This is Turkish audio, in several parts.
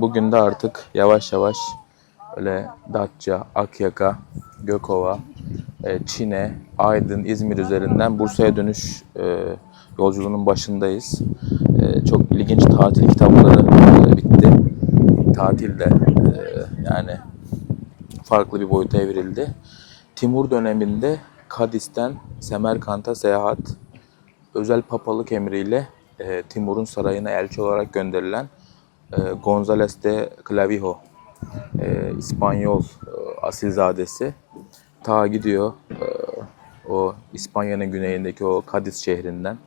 bugün de artık yavaş yavaş öyle Datça, Akyaka, Gökova, e, Çin'e, Aydın, İzmir üzerinden Bursa'ya dönüş e, yolculuğunun başındayız. E, çok ilginç tatil kitapları bitti. Tatil de yani farklı bir boyuta evrildi. Timur döneminde Kadis'ten Semerkant'a seyahat özel papalık emriyle Timur'un sarayına elçi olarak gönderilen e, González de Clavijo, e, İspanyol e, asilzadesi ta gidiyor e, o İspanya'nın güneyindeki o Kadiz şehrinden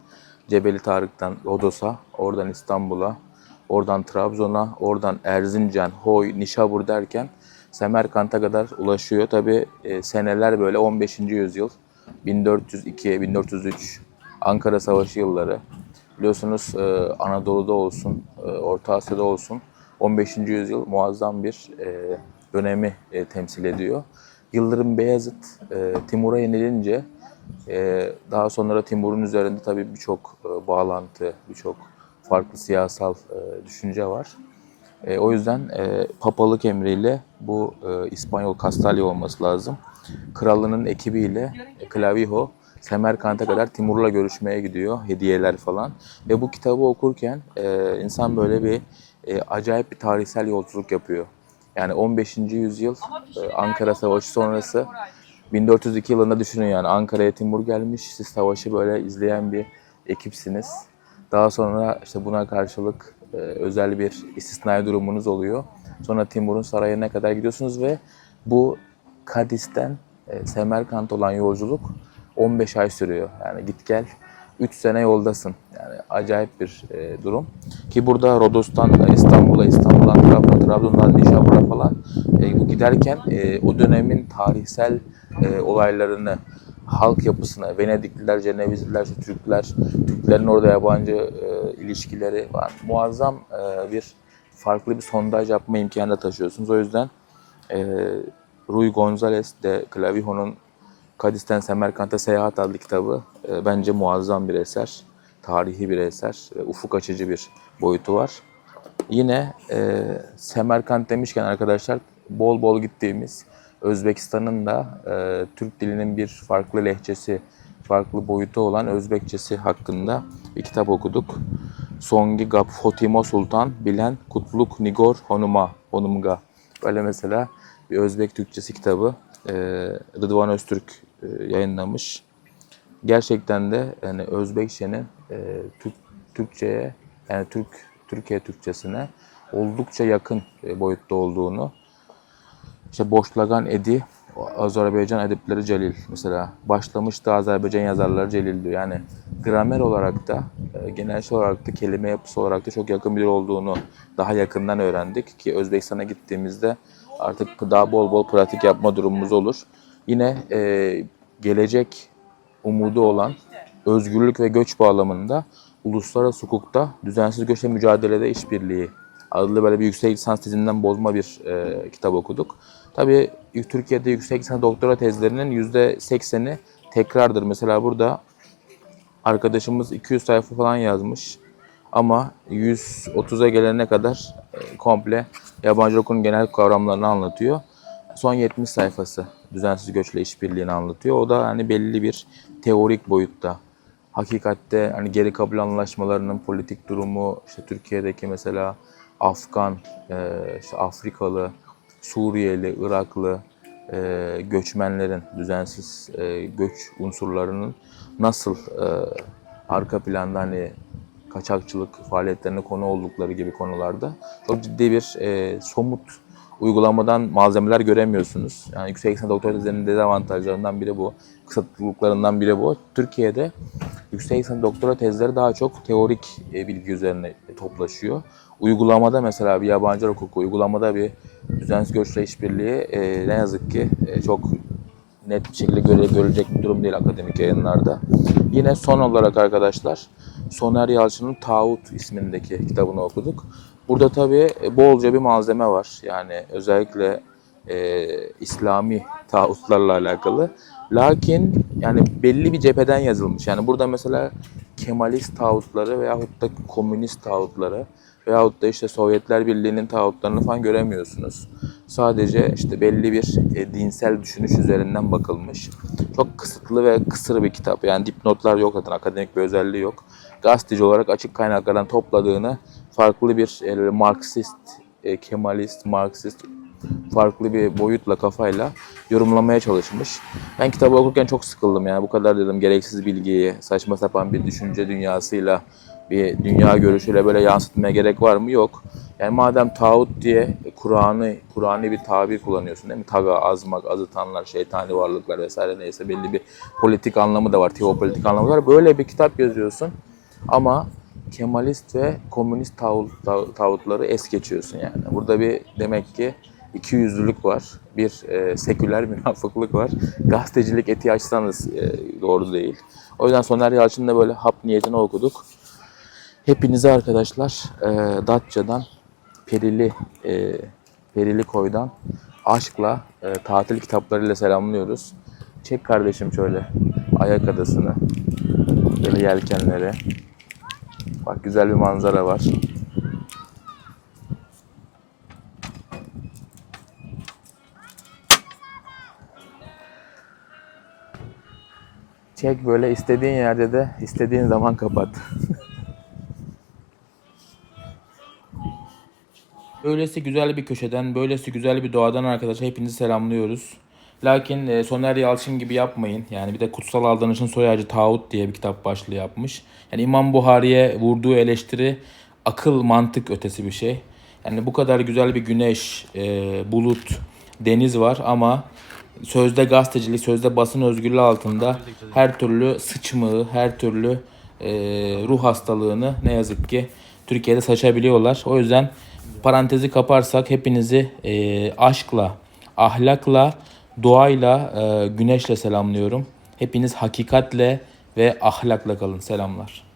Cebeli Tarık'tan Rodos'a, oradan İstanbul'a, oradan Trabzon'a, oradan Erzincan, Hoy, Nişabur derken Semerkant'a kadar ulaşıyor. Tabi seneler böyle 15. yüzyıl, 1402, 1403 Ankara Savaşı yılları. Biliyorsunuz e, Anadolu'da olsun, e, Orta Asya'da olsun 15. yüzyıl muazzam bir e, dönemi e, temsil ediyor. Yıldırım Beyazıt e, Timur'a yenilince e, daha sonra Timur'un üzerinde tabii birçok e, bağlantı, birçok farklı siyasal e, düşünce var. E, o yüzden e, papalık emriyle bu e, İspanyol Kastalya olması lazım. Krallığının ekibiyle e, Clavijo Semerkant'a kadar Timur'la görüşmeye gidiyor. Hediyeler falan. Ve bu kitabı okurken e, insan böyle bir e, acayip bir tarihsel yolculuk yapıyor. Yani 15. yüzyıl e, Ankara Savaşı sonrası 1402 yılında düşünün yani Ankara'ya Timur gelmiş. Siz savaşı böyle izleyen bir ekipsiniz. Daha sonra işte buna karşılık e, özel bir istisnai durumunuz oluyor. Sonra Timur'un sarayına kadar gidiyorsunuz ve bu Kadis'ten e, Semerkant olan yolculuk 15 ay sürüyor. Yani git gel 3 sene yoldasın. Yani acayip bir e, durum. Ki burada Rodos'tan e, İstanbul'a, İstanbul'dan Trabzon'a, Trabzon'dan Nişabur'a falan e, bu giderken e, o dönemin tarihsel e, olaylarını, halk yapısını, Venedikliler, Cenevizliler, Türkler, Türklerin orada yabancı e, ilişkileri var. Muazzam e, bir farklı bir sondaj yapma imkanı taşıyorsunuz. O yüzden e, Rui González de Clavijo'nun Kadis'ten Semerkant'a Seyahat adlı kitabı e, bence muazzam bir eser. Tarihi bir eser ve ufuk açıcı bir boyutu var. Yine e, Semerkant demişken arkadaşlar bol bol gittiğimiz Özbekistan'ın da e, Türk dilinin bir farklı lehçesi, farklı boyutu olan Özbekçesi hakkında bir kitap okuduk. Songi Gap Fotimo Sultan Bilen Kutluk Nigor Honuma Honumga. Böyle mesela bir Özbek Türkçesi kitabı e, Rıdvan Öztürk e, yayınlamış. Gerçekten de yani Özbekçenin e, Türk Türkçeye yani Türk Türkiye Türkçesine oldukça yakın e, boyutta olduğunu işte Boşlagan Edi, Azerbaycan edipleri Celil mesela. Başlamıştı Azerbaycan yazarları Celil diyor. Yani gramer olarak da, e, genel olarak da, kelime yapısı olarak da çok yakın biri olduğunu daha yakından öğrendik. Ki Özbekistan'a gittiğimizde artık daha bol bol pratik yapma durumumuz olur. Yine e, gelecek umudu olan özgürlük ve göç bağlamında uluslararası hukukta düzensiz göçle mücadelede işbirliği adlı böyle bir yüksek lisans tezinden bozma bir e, kitap okuduk. Tabii Türkiye'de yüksek lisans doktora tezlerinin %80'i tekrardır. Mesela burada arkadaşımız 200 sayfa falan yazmış. Ama 130'a gelene kadar e, komple yabancı okulun genel kavramlarını anlatıyor. Son 70 sayfası düzensiz göçle işbirliğini anlatıyor. O da hani belli bir teorik boyutta. Hakikatte hani geri kabul anlaşmalarının politik durumu, işte Türkiye'deki mesela Afgan, e, işte Afrikalı, Suriyeli, Iraklı e, göçmenlerin, düzensiz e, göç unsurlarının nasıl arka planda hani kaçakçılık faaliyetlerine konu oldukları gibi konularda çok ciddi bir somut uygulamadan malzemeler göremiyorsunuz. Yani yüksek lisans doktora tezlerinin dezavantajlarından biri bu. Kısıtlılıklarından biri bu. Türkiye'de yüksek lisans doktora tezleri daha çok teorik e, bilgi üzerine toplaşıyor. Uygulamada mesela bir yabancı hukuku, uygulamada bir düzensiz göçle işbirliği e, ne yazık ki e, çok net bir şekilde göre, görülecek bir durum değil akademik yayınlarda. Yine son olarak arkadaşlar Soner Yalçın'ın Tağut ismindeki kitabını okuduk. Burada tabii bolca bir malzeme var. Yani özellikle e, İslami tağutlarla alakalı. Lakin yani belli bir cepheden yazılmış. Yani burada mesela Kemalist tağutları veyahut da komünist tağutları veyahut da işte Sovyetler Birliği'nin tağutlarını falan göremiyorsunuz. Sadece işte belli bir e, dinsel düşünüş üzerinden bakılmış. Çok kısıtlı ve kısır bir kitap. Yani dipnotlar yok zaten akademik bir özelliği yok. Gazeteci olarak açık kaynaklardan topladığını farklı bir e, Marksist, e, Kemalist, Marksist farklı bir boyutla kafayla yorumlamaya çalışmış. Ben kitabı okurken çok sıkıldım yani bu kadar dedim gereksiz bilgiyi saçma sapan bir düşünce dünyasıyla bir dünya görüşüyle böyle yansıtmaya gerek var mı? Yok. Yani madem tağut diye Kur'an'ı Kur'an'ı bir tabir kullanıyorsun değil mi? Taga, azmak, azıtanlar, şeytani varlıklar vesaire neyse belli bir politik anlamı da var, teopolitik anlamı da var. Böyle bir kitap yazıyorsun ama Kemalist ve komünist tağut, tağ- tağutları es geçiyorsun yani. Burada bir demek ki iki yüzlülük var. Bir e, seküler münafıklık var. Gazetecilik etiği da e, doğru değil. O yüzden Soner Yalçın'ın da böyle hap niyetini okuduk. Hepinize arkadaşlar e, Datça'dan Perili e, Perili Koy'dan aşkla e, tatil kitaplarıyla selamlıyoruz. Çek kardeşim şöyle ayak adasını. Böyle yelkenleri. Bak güzel bir manzara var. Çek böyle istediğin yerde de istediğin zaman kapat. Böylesi güzel bir köşeden, böylesi güzel bir doğadan arkadaşlar hepinizi selamlıyoruz. Lakin e, Soner Yalçın gibi yapmayın. Yani bir de Kutsal Aldanış'ın Soy Ağacı Tağut diye bir kitap başlığı yapmış. Yani İmam Buhari'ye vurduğu eleştiri akıl mantık ötesi bir şey. Yani bu kadar güzel bir güneş, e, bulut, deniz var ama sözde gazetecilik, sözde basın özgürlüğü altında her türlü sıçmığı, her türlü e, ruh hastalığını ne yazık ki Türkiye'de saçabiliyorlar. O yüzden parantezi kaparsak hepinizi e, aşkla, ahlakla, doğayla, e, güneşle selamlıyorum. Hepiniz hakikatle ve ahlakla kalın. Selamlar.